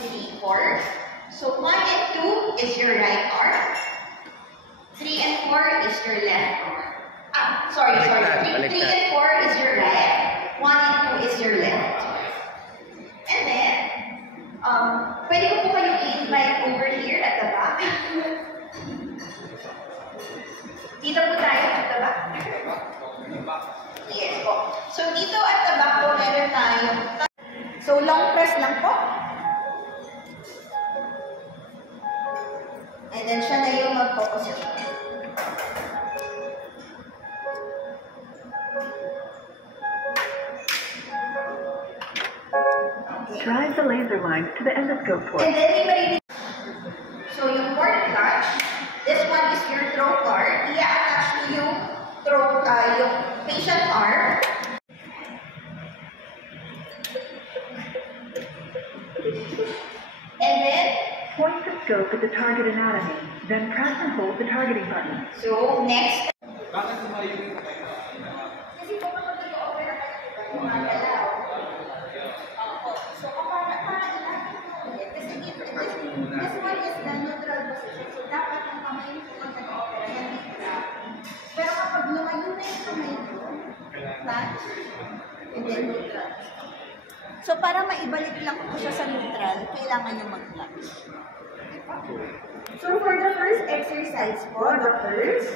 2, 3, 4. So 1 and 2 is your right arm. 3 and 4 is your left arm. Sorry. 3 and 4 is your right. 1 and 2 is your left. And then, pwede ko po kayo i-invite over here at the back. Dito po tayo at the back. Yes po. So dito at the back po meron tayong, so long press lang po. And then siya na yung mag-position. Drive the laser lines to the endoscope port. And then so yung port clutch, this one is your throat guard. I-attach nyo yung throat, yung patient arm. And then, point the scope at the target anatomy, then press and hold the targeting button. So, next. So, this one is the neutral position. So, dapat ang kamay mo pag nag-opera yan dito. Pero kapag lumayo na yung kamay mo, clutch, and then neutral. So, para maibalik lang po siya sa neutral, kailangan nyo mag-clutch. So, for the first exercise po, doctors,